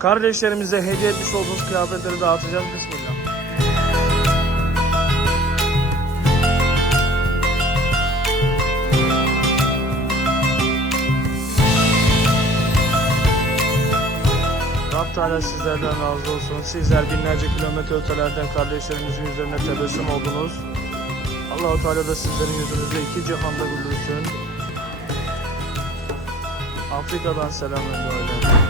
Kardeşlerimize hediye etmiş olduğunuz kıyafetleri dağıtacağız. Bismillah. Teala sizlerden razı olsun. Sizler binlerce kilometre ötelerden kardeşlerimizin yüzlerine tebessüm oldunuz. Allahu Teala da sizlerin yüzünüzü iki cihanda güldürsün. Afrika'dan selam öyle.